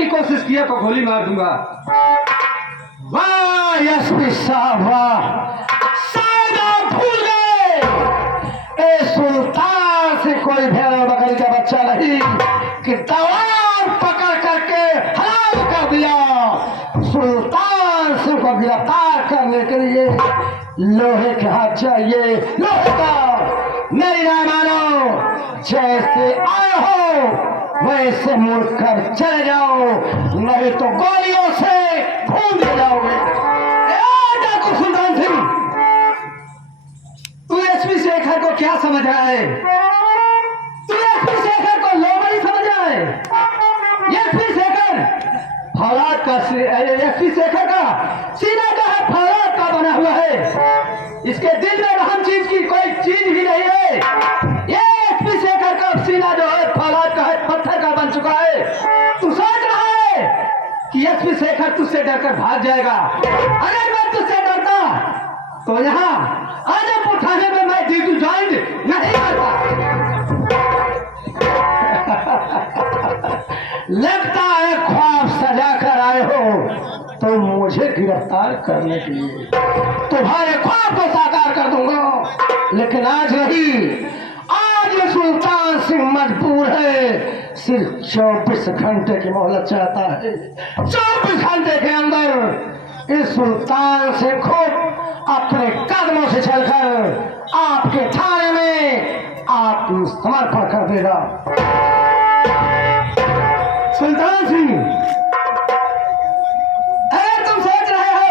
की कोशिश किया तो गोली मार दूंगा। वाह एसपी साहब वाह, शायद आप भूल गए ए सुल्तान से कोई भेड़ बकरी का बच्चा नहीं कि तलवार पकड़ करके हलाल कर दिया। सुल्तान से को गिरफ्तार करने के लिए लोहे के हाथ चाहिए, लोहे का। मेरी ना मानो, जैसे आए हो वैसे मुड़कर चले जाओ, नहीं तो गोलियों से भून जाओगे। डाकू सुल्तान सिंह, तू एसपी शेखर को क्या समझ रहा है? तू एसपी शेखर को लोमड़ी समझ रहा है? एसपी शेखर फौलाद का, एसपी शेखर का सीना का है, फौलाद का बना हुआ है। इसके दिल में रहम चीज की कोई चीज ही नहीं है। ये एसपी शेखर का सीना जो है फौलाद का है, पत्थर का बन चुका है। तू सोच रहा है कि एसपी शेखर तुझसे डरकर भाग जाएगा? अगर मैं तुझसे डरता तो यहाँ आने उठाने में मैं ड्यूटी ज्वाइन नहीं करता। लगता है ख्वाब सजा कर आए हो तो मुझे गिरफ्तार करने के लिए। तुम्हारे ख्वाब को साकार कर दूंगा, लेकिन आज नहीं। आज ये सुल्तान सिंह मजबूर है, सिर्फ 24 घंटे की मोहलत चाहता है। 24 घंटे के अंदर इस सुल्तान सिंह को अपने कदमों से चलकर आपके थाने में आत्मसमर्पण कर देगा। सुल्तान सिंह, अगर तुम सोच रहे हो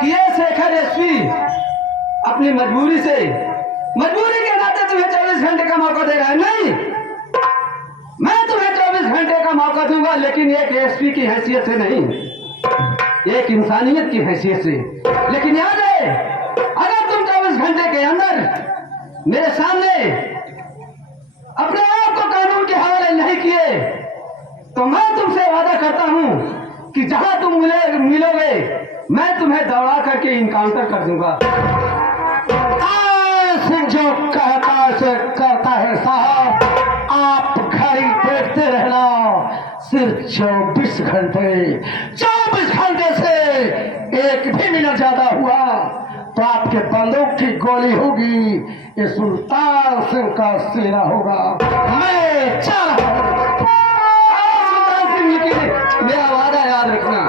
कि ये शेखर एसपी अपनी मजबूरी के नाते तुम्हें 24 घंटे का मौका दे रहा है, नहीं, मैं तुम्हें 24 घंटे का मौका दूंगा, लेकिन एक एसपी की हैसियत से नहीं, एक इंसानियत की हैसियत से। लेकिन याद है, अगर तुम 24 घंटे के अंदर मेरे सामने अपने आप को कानून के हवाले नहीं किए तो मैं तुमसे वादा करता हूं कि जहां तुम मिलोगे मैं तुम्हें दौड़ा करके इनकाउंटर कर दूंगा। सिंह जो कहता है करता है साहब, आप घड़ी देखते रहना। सिर्फ 24 घंटे से एक भी मिनट ज्यादा हुआ तो आपके बंदूक की गोली होगी, ये सुल्तान सिंह का सीना होगा। मैं चल सुल्तान सिंह, लेकिन मेरा वादा याद रखना।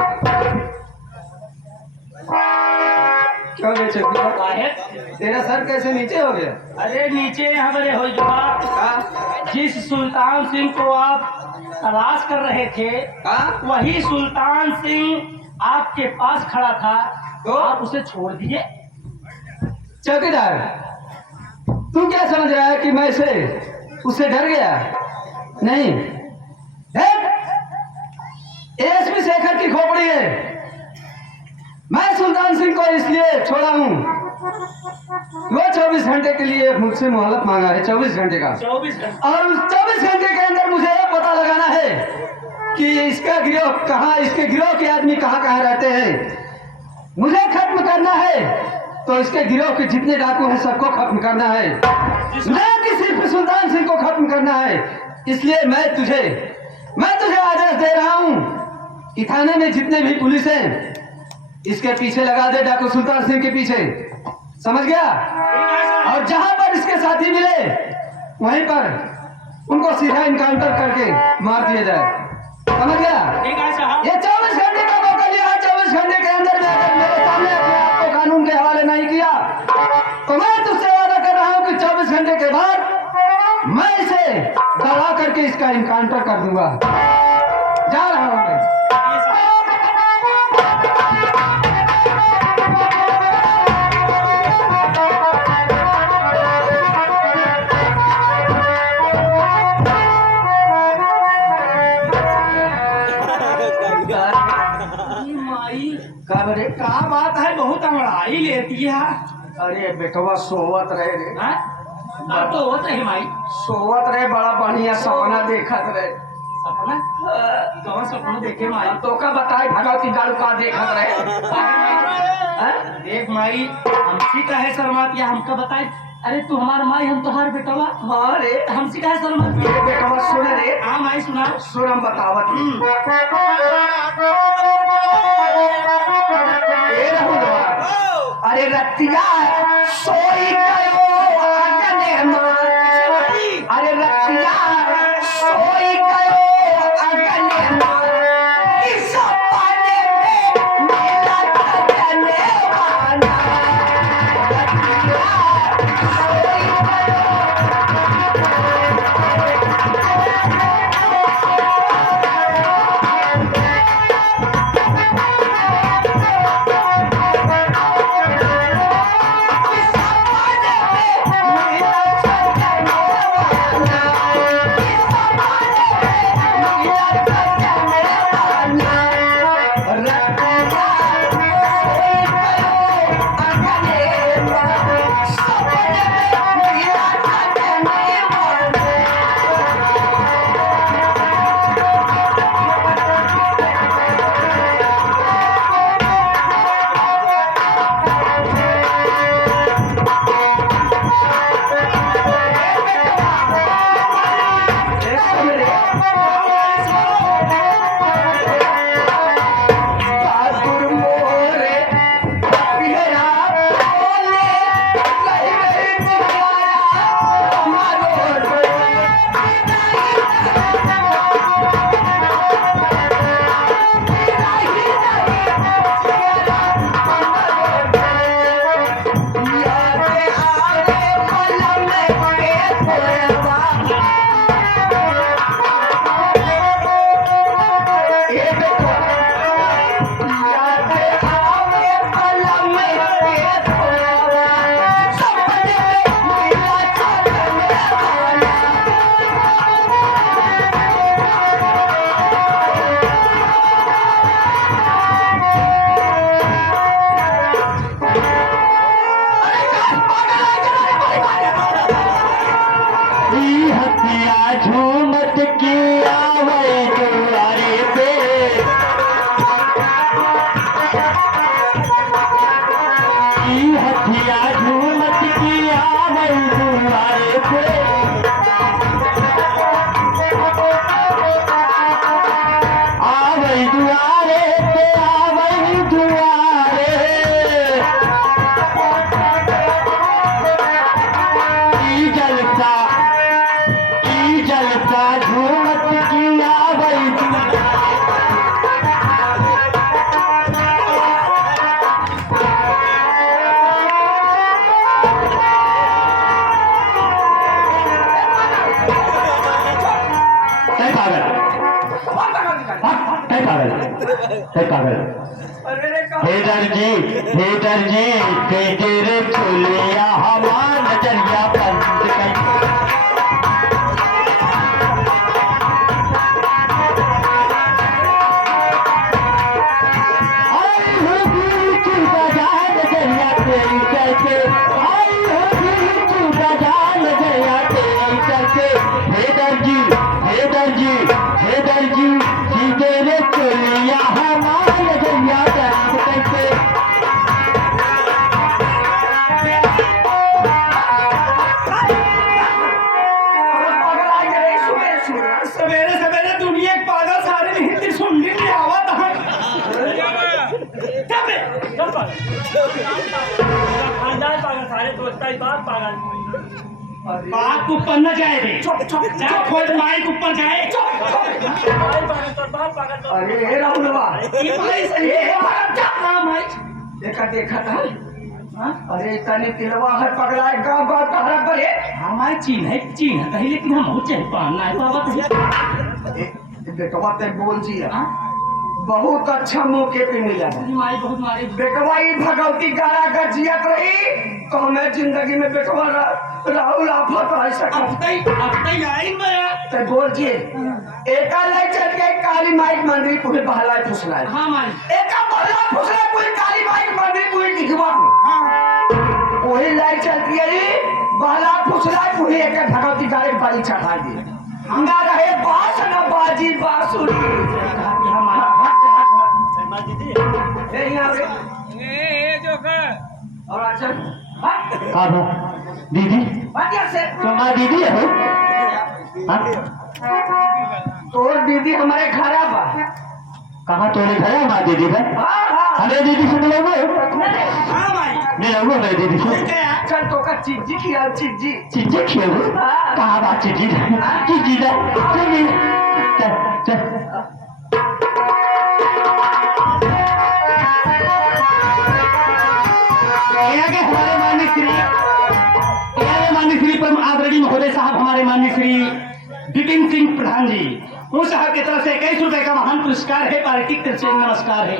क्या बेचे तेरा सर कैसे नीचे हो गया? अरे नीचे हमारे हो जवाब, जिस सुल्तान सिंह को आप तलाश कर रहे थे वही सुल्तान सिंह आपके पास खड़ा था, तो आप उसे छोड़ दिए। चौकीदार, तू क्या समझ रहा है कि मैं उससे डर गया? नहीं, एसपी शेखर की खोपड़ी है। मैं सुल्तान सिंह को इसलिए छोड़ा हूं, वो 24 घंटे के लिए मुझसे मोहलत मांगा है, 24 घंटे का। 24 घंटे, और उस 24 घंटे के अंदर मुझे ये पता लगाना है कि इसका गिरोह कहाँ, इसके गिरोह के आदमी कहाँ कहाँ रहते हैं। मुझे खत्म करना है तो इसके गिरोह के जितने डाकू हैं सबको खत्म करना है, न कि सिर्फ सुल्तान सिंह को खत्म करना है। इसलिए मैं तुझे आदेश दे रहा हूं कि थाने में जितने भी पुलिस हैं इसके पीछे लगा दे, डाकू सुल्तान सिंह के पीछे, समझ गया? और जहां पर इसके साथी मिले वहीं पर उनको सीधा इनकाउंटर करके मार दिया जाए, समझ गया? ये 24 घंटे का मौका लिया है। 24 घंटे के अंदर में अगर मेरे सामने अपने आप को कानून के हवाले नहीं किया तो मैं तुझसे वादा कर रहा हूं कि 24 घंटे के बाद मैं इसे दौड़ा करके इसका इनकाउंटर कर दूंगा। जा रहा हूं मैं। का बात है, बहुत अंगड़ाई लेती है। अरे बेटवा सोवत रहे रे, तो होता है माई, सोवत रहे, बड़ा बढ़िया सपना देखत रहे। सपना कौन सपना देखे माई? तो का बताए भगवती दारू का देखत रहे। देख माई, हमसी का है शर्मात या हमका बताए? अरे तू हमार माई हम तोहार बेटवा हाँ रे हमसे कहे शर्म ये बेटवा सुन रे हाँ माई सुना सुरम बतावत ए रहुलवा अरे रतिया सोई गयो अगने मार अरे रतिया सोई गयो अगने मार इस सपने में नीला गगने वाला रतिया सोई गयो झूमत की आवे दुआरे पे हथिया झूमत की आवे दुआरे पे आवे दुआरे पे आवे दुआरे जलता झूमत की आवे हेडर जी तेरे चुलिया हमार नजरिया बंद कर हेदर जी तेरे चोलिया हमारे गैया दर्द कैसे सवेरे सवेरे दुनिया एक पागल सारे हिंदी सुनने में आवत है खानदान पागल सारे दोस्त बात पागल बात ऊपर न जाए रे जा खोज माइक ऊपर जाए अरे राहुलवा ये भाई सही है देखा देखा था अरे तने तिलवा है पगला गांव गांव कहरा करे हमारी चीन है कहीं लेकिन हम हो चाहे पहनना है बाबा बेटवा ते बोल जी बहुत अच्छा मौके पे मिला है माई बहुत मारे बेटवा ये भगवती गारा का जियत रही तो हमें जिंदगी में बेटवा राहुल आफत आ अब आई मैं तो बोल जी एका लाई चल के काली माई मंदिर पूरे बहला फुसला हाँ माई एका बहला फुसला पूरी काली माई मंदिर पूरी दिखवा वही लाई चलती है बहला फुसला पूरी एक भगवती गारे बाली चढ़ा दी ना रहे बास न बाजी बांसुरी और अच्छा दीदी बढ़िया से तुम्हारा दीदी हो? हाँ? तोर दीदी हमारे घर बा। कहाँ तोरे घर है माँ दीदी का? हाँ हाँ अरे दीदी से मिलोगे? हाँ भाई नहीं रहोगे मेरे दीदी से? चल तो का चीजी खिया चीजी। चीजें खियोगे? हाँ। कहाँ बात चीजी चीजी चल चल माननीय श्री परम आदरणीय महोदय साहब, हमारे माननीय श्री विपिन सिंह प्रधान जी, उन साहब की तरफ से 21 रुपए का महान पुरस्कार है, पार्टी की तरफ से नमस्कार है।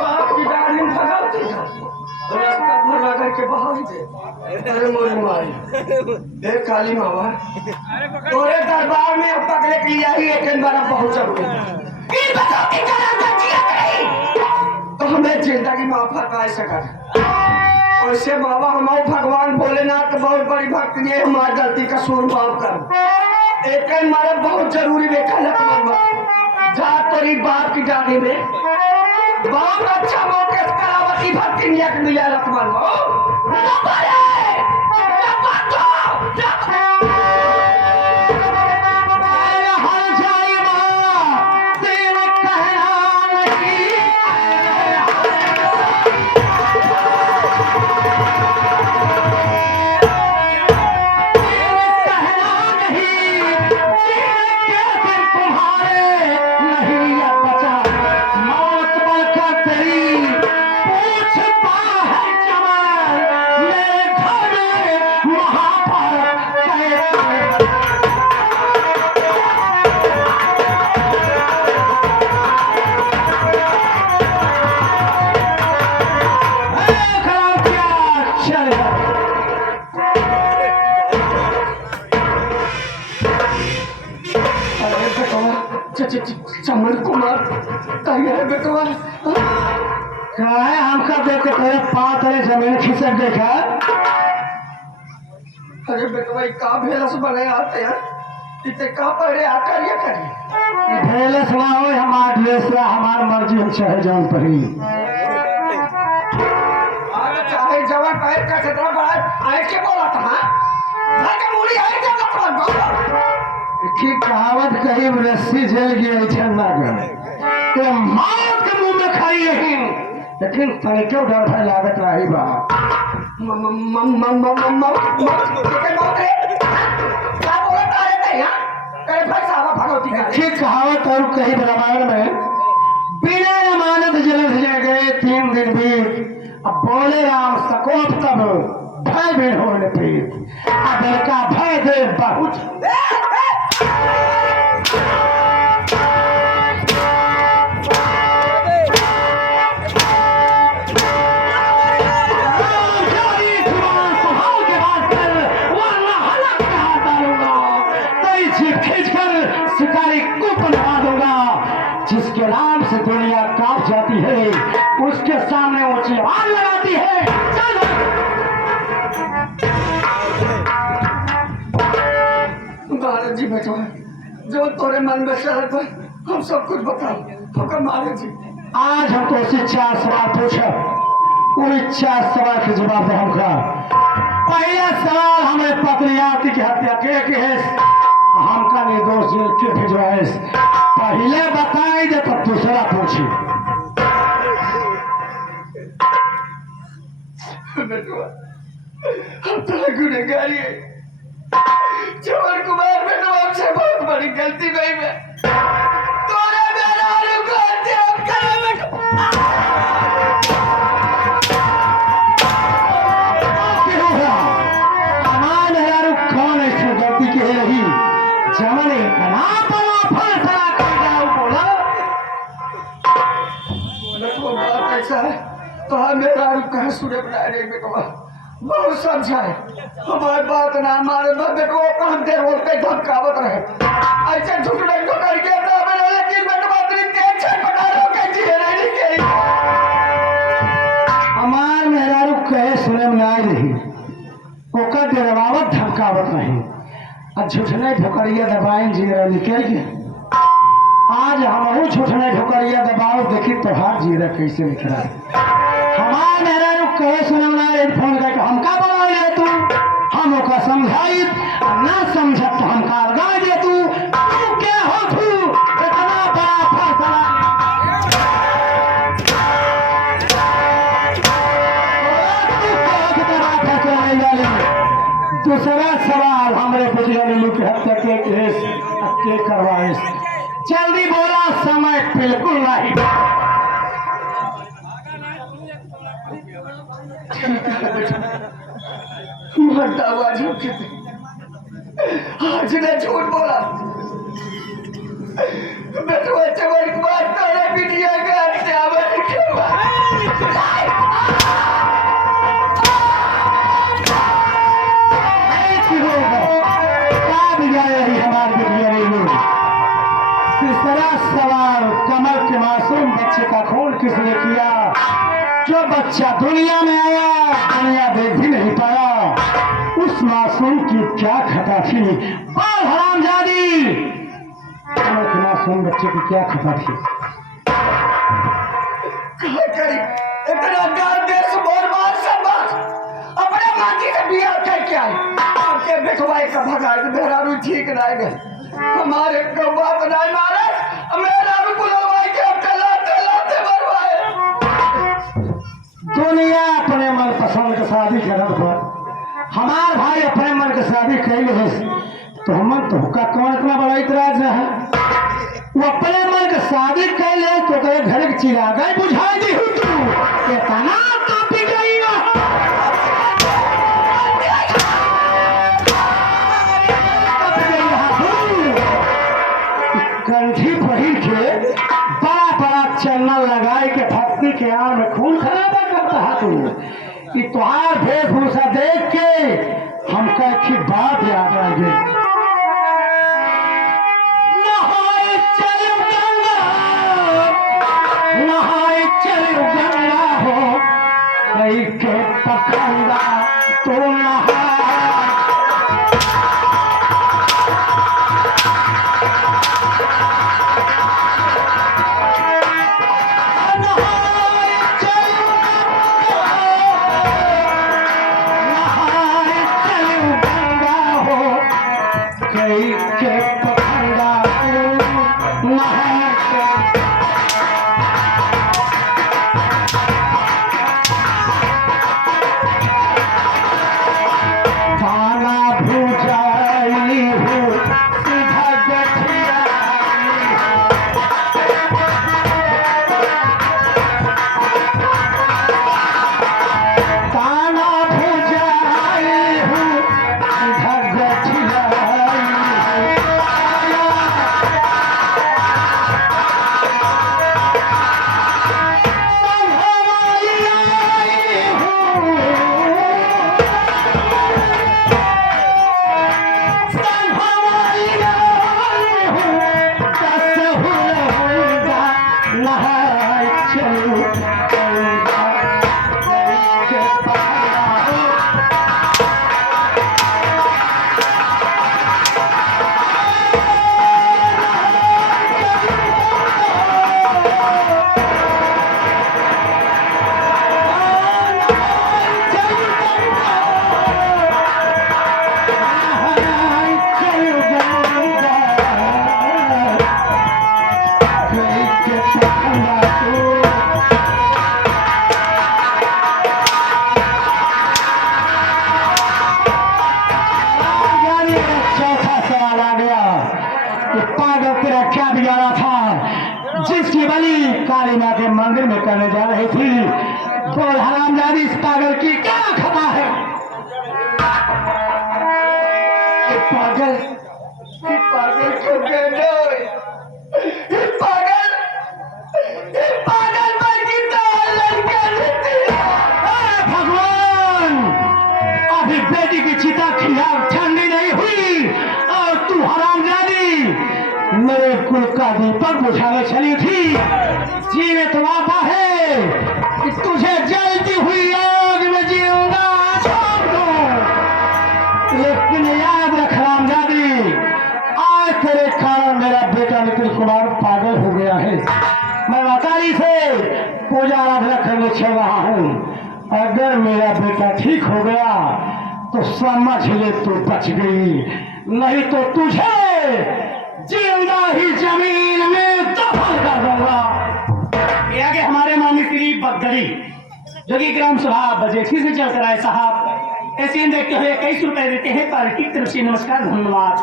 बाप की डाली में भगाती है। रास्ता भर करके बहाई दे। अरे मोरी माई देख काली मामा तोरे दरबार में अब पकड़े के लिए आई एक बार बहुत जरूरी तो हमें जिंदगी में फंसा सका। वैसे बाबा हमारे भगवान भोलेनाथ बहुत बड़ी भक्ति है, हमारी गलती का सूर माफ कर। एक मारे बहुत जरूरी देखा लखनऊ जा तेरी बाप की डाली में बहुत अच्छा मौके करावती भक्ति मिला लखनऊ चमन कुमार कहिए है बेटवा क्या है हमका देख के तेरे पाँव तले जमीन खिसक देखा? अरे बेटवा का भेलस बने आते हैं इतने का पहले आकर ये करिए भेले सुना हो हमार ड्रेसला हमार मर्जी हम चाहे जान पड़ी। आज चाहे जवान पैर का छतरा बड़ा आए के बोला था घर के मूली आए के बोला की कहावत कही रस्सी जल गई छन्ना के मौत के मुंह में खाई नहीं, लेकिन तनिको डर भय लागत रही बा। ठीक कहावत और कही रामायण में बिना अमानत जलस जा गए 3 दिन बीत, अब बोले राम सकोप तब भय भी होने प्रीत, अब का भय दे बहुत जिसके नाम से दुनिया कांप जाती है उसके सामने ऊंची आवाज लगाती है। महाराज जी बेटो जो तोरे मन में शरत है हम सब कुछ बताओ हुक्म महाराज जी। आज हम तो 4 सवाल पूछे, उन 4 सवाल के जवाब दे हमका। पहला सवाल हमें पत्नी आती की हत्या के है हमका निर्दोष जेल के भिजवाए, पहले बताई दे तब दूसरा पूछी। बेटवा हम तो गुनहगार है, चमन कुमार बेटवा हमसे बहुत बड़ी गलती हुई है। तोरे मेरा को हत्या करे बेटवा अमान हजारों कौन ऐसी गलती की रही जमने बना बना फैसला कर जाओ बोला। बेटवा बात ऐसा है तो मेरा कहा सुने बना रे बेटवा बहुत समझाए हमारी बात ना मारे बेटवा काम देर रोड पे धमकावत रहे ऐसे झूठ नहीं तो करके तो मेरा लेकिन बेटवा तेरी तेज छटपटा रो के जी नहीं के हमार झूठने ढोकरिया दबाएं जीरा निकल गया। आज हम झूठने ढोकरिया दबाओ देखी तोहार जीरा कैसे निकला। हमार मेरा रुक कहे सुनना फोन करके हमका बनाई तू हम ओका समझाई ना समझत तो हमका लगा दे तू क्या हो तू इतना बड़ा फैसला दूसरा सवाल हमारे बुझिया नीलू की हत्या के केस के करवाए जल्दी बोला समय बिल्कुल नहीं। आज ने झूठ बोला बेटवा चवर की बात करे बिटिया का चावल तीसरा सवाल कमल के मासूम बच्चे का खून किसने किया? जो बच्चा दुनिया में आया दुनिया देख भी नहीं पाया उस मासूम की क्या खता थी? बोल हरामजादी कमल के मासूम बच्चे की क्या खता थी? इतना गाल देश बर्बाद सब अपने माटी से बिया उठा के आए आपके बेटवाई का भगाई मेरा भी ठीक नहीं गए हमारे को बाप नहीं मारे मेरा भी बुलवाई के लाते बर्बाद दुनिया अपने मन पसंद की शादी करत पर हमार भाई अपने मन की शादी कैल है तो हम तो का कौन इतना बड़ा इतराज है? वो अपने मन की शादी कैल है तो कहे घर की चिरा गए बुझा दी हूँ तू इतना कापी गई कंठी पहिर के बड़ा बड़ा चन्नल लगाए के भक्ति के आड़ में खून खराबा करता है तू। कि तुहार वेशभूषा देख के हम की बात याद आ गई। नहाए चलो गंगा नहाए चलो गंगा हो कई के पकंगा तो नहा जिसकी बलि काली माँ के मंदिर में करने जा रही थी बोल हरामजादी इस पागल की क्या खता है? पागल क्यों पागल भगवान अभी बेटी की चिता खिलाफ ठंडी नहीं हुई और तू हरामजादी मेरे कुल का दीपक बुझाने चली थी। जीवित वापा है कि तुझे जलती हुई आग में जीऊंगा छोड़ दो लेकिन याद रख हरामजादी पूजा आराधना करने चल रहा हूँ। अगर मेरा बेटा ठीक हो गया तो समझ ले तू बच गई, नहीं तो तुझे जिंदा ही जमीन में दफन कर दूंगा। ये आगे हमारे माननीय श्री बगड़ी जो कि ग्राम सभा बजेठी से चलकर आए साहब, ऐसे देखते हुए 21 रुपए देते हैं। पार्टी की तरफ से नमस्कार, धन्यवाद।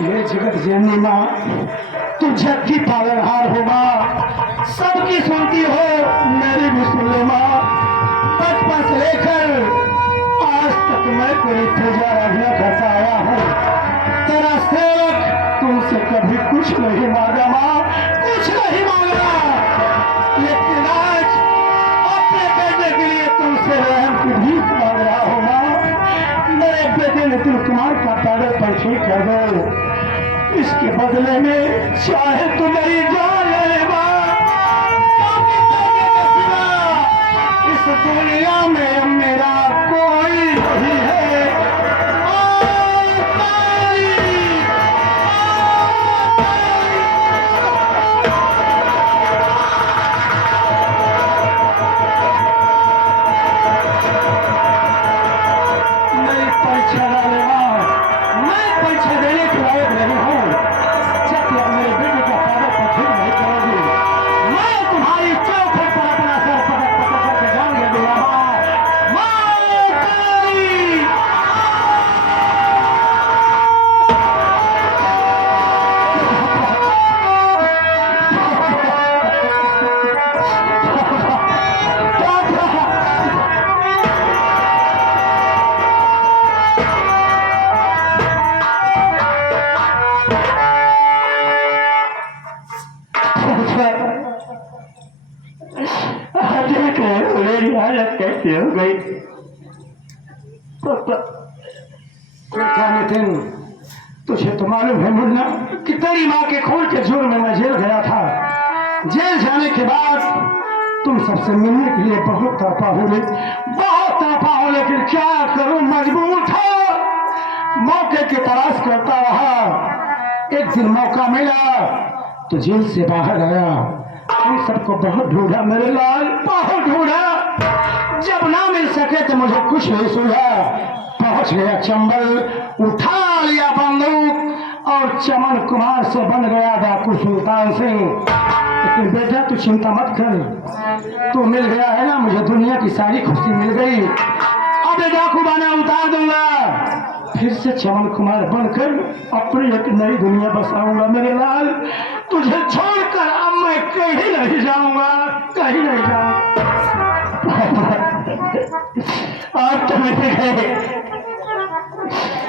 ये जगत जननी माँ तू जग की पालनहार होगा, सबकी सुनती हो, मेरी भी सुन लो माँ। बचपन से लेकर आज तक मैं तेरी पूजा आराधना करता आया हूँ। तेरा सेवक तुमसे कभी कुछ नहीं मांगा माँ, कुछ नहीं मांगा, लेकिन आज अपने बेटे के लिए तुमसे रहम की भीख मांग रहा हूँ माँ। मेरे बेटे नितिन कुमार का पागलपन ठीक कर दो, इसके बदले में चाहे तो मेरी जान ले माँ। इस दुनिया में मेरा कोई नहीं है। मेरी परीक्षा डाले माँ, मैं परीक्षा देने के लायक नहीं हूँ। जब तक मेरे बेटे का पागल पर ठीक नहीं करोगी, मैं तुम्हारी चौखट पर अपना सर पटक पटक करके जाऊंगा दूंगा माँ। मेरी हालत कैसे हो गई नितिन, तुझे तो मालूम है मुन्ना कि तेरी माँ के खून के जुर्म में मैं जेल गया था। जेल जाने के बाद तुम सबसे मिलने के लिए बहुत तड़पा हूँ, लेकिन क्या करूं, मजबूर था। मौके की तलाश करता रहा, एक दिन मौका मिला तो जेल से बाहर आया। इन सबको बहुत ढूंढा मेरे लाल, बहुत ढूंढा। जब ना मिल सके तो मुझे कुछ नहीं सूझा। पहुंच गया चंबल, उठा लिया बंदूक और चमन कुमार से बन गया डाकू सुल्तान सिंह। लेकिन बेटा तू चिंता मत कर, तू मिल गया है ना, मुझे दुनिया की सारी खुशी मिल गई। अब डाकू बना उतार दूंगा, फिर से चमन कुमार बनकर अपनी एक नई दुनिया बसाऊंगा मेरे लाल। तुझे छोड़कर अब मैं कहीं नहीं जाऊंगा, कहीं नहीं जाऊंगा। आप तो मिल गए,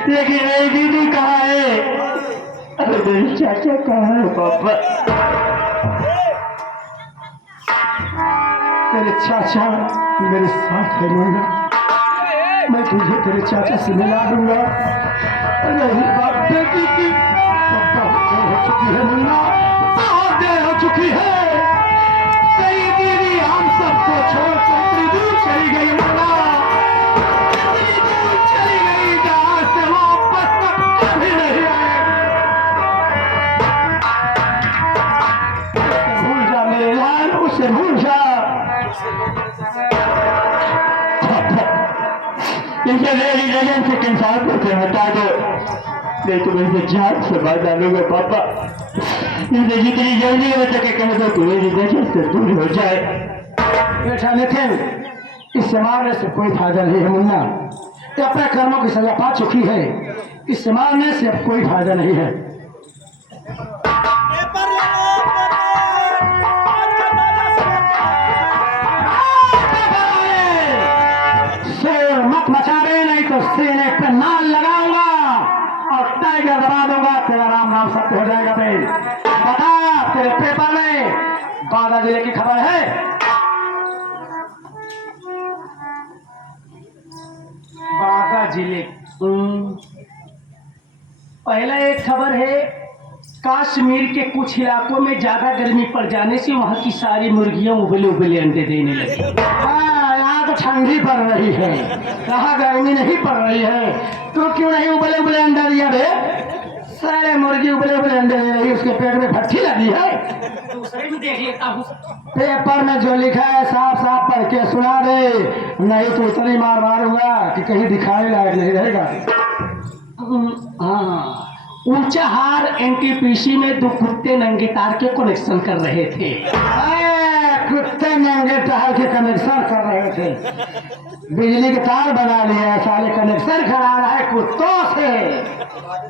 लेकिन मेरी दीदी कहाँ है? अरे मेरी चाचा कहाँ है पापा? तेरे चाचा मेरे साथ है मुन्ना, मैं तुझे तेरे चाचा से मिला दूंगा। रही बात बेटी की, बहुत देर हो चुकी है मुन्ना, बहुत देर हो चुकी है। तेरी दीदी हम सबको छोड़कर इतनी दूर चली गई मुन्ना, इतनी दूर चली गई जहाँ से वापस तक कभी नहीं आए। भूल जा मेरे लाल, उसे भूल जा। इसे मेरी लगन से इंसान को हटा दो, नहीं तो मैं इसे जान से मार डालूंगा पापा। इसे जितनी जल्दी हो सके कह दो तो मेरी नजर से दूर हो जाए। बेटा नितिन, इससे मारने से कोई फायदा नहीं है मुन्ना, ये अपने कर्मों की सजा पा चुकी है, इससे मारने से अब कोई फायदा नहीं है। मत मचा रहे, नहीं तो सीने पे नाल लगाऊंगा और टाइगर दबा दूंगा, तेरा राम नाम सत्य हो जाएगा। भाई बता, तेरे पेपर में बांदा जिले की खबर है? बांदा जिले पहला एक खबर है, कश्मीर के कुछ इलाकों में ज्यादा गर्मी पड़ जाने से वहां की सारी मुर्गियां उबले उबले अंडे देने लगी। यहाँ तो ठंडी पड़ रही है, यहाँ गर्मी नहीं पड़ रही है, तो क्यों नहीं उबले उबले अंडा दिया बे? सारे मुर्गी उबले उबले अंडे दे रही, उसके पेट में भट्ठी लगी है। दूसरे में देख लेता हूँ। पेपर में जो लिखा है साफ साफ पढ़ के सुना दे, नहीं तो इतनी मार मारूंगा कि कहीं दिखाने लायक नहीं रहेगा। हाँ, ऊंचाहार एनटीपीसी में 2 कुत्ते नंगे तार के कनेक्शन कर रहे थे। कुत्ते नंगे तार के कनेक्शन कर रहे थे, बिजली के तार बना लिया साले, कनेक्शन करा रहा है कुत्तों से।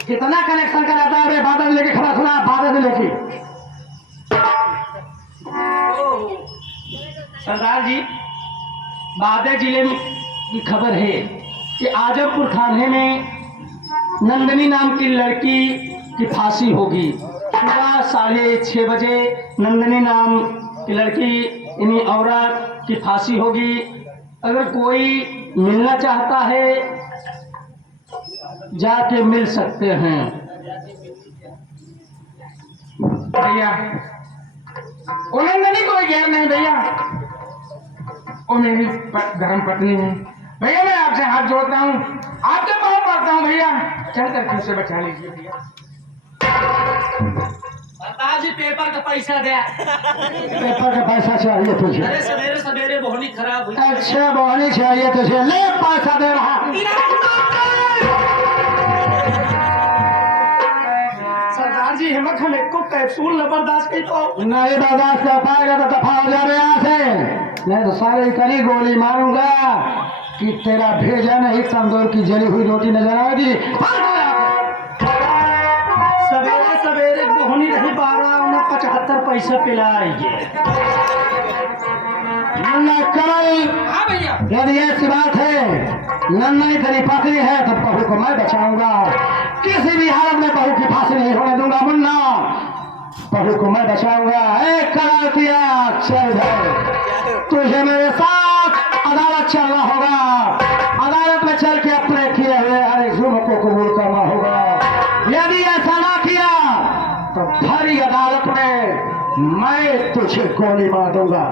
कितना कनेक्शन कराता है? बादल लेके खड़ा सुना, बादल लेके। सरदार जी, बादे जिले में की खबर है कि आजमपुर थाने में नंदनी नाम की लड़की की फांसी होगी। सुबह 6:30 बजे नंदनी नाम की लड़की यानी औरत की फांसी होगी। अगर कोई मिलना चाहता है जाके मिल सकते हैं। भैया वो नंदनी कोई गैर नहीं भैया, वो मेरी धर्म पत्नी है भैया। मैं आपसे हाथ जोड़ता हूँ, आपके पाँव पड़ता हूँ भैया, चल करके उसे बचा लीजिए भैया। सरदार जी, पेपर का पैसा दे। पेपर का पैसा चाहिए तुझे? अरे सवेरे सवेरे बोहनी खराब हुई। अच्छा बोहनी चाहिए तुझे, ले पैसा दे रहा। सरदार जी, हिम्मत हमें को कैप्सूल न बर्दाश्त कर पाओ। नहीं बर्दाश्त कर पाएगा तो दफा हो जा रहे यहाँ से, नहीं तो सारे इतनी गोली मारूंगा कि तेरा भेजा नहीं तंदूर की जली हुई रोटी नजर आएगी। सवेरे सवेरे बोहनी रही 12 पैसा पिलाएंगे। हाँ भैया, यदि ऐसी बात है नन्ना तेरी पत्नी है तो बहू को मैं बचाऊंगा, किसी भी हालत में बहू की फांसी नहीं होने दूंगा मुन्ना, बहू को मैं बचाऊंगा। एक करार दिया, चल जाए, तुझे मेरे साथ अदालत चलना होगा, अदालत में चल के अपने किए हुए हर एक जुर्म को कबूल करना होगा। यदि ऐसा ना किया तो भरी अदालत में मैं तुझे गोली मार दूंगा।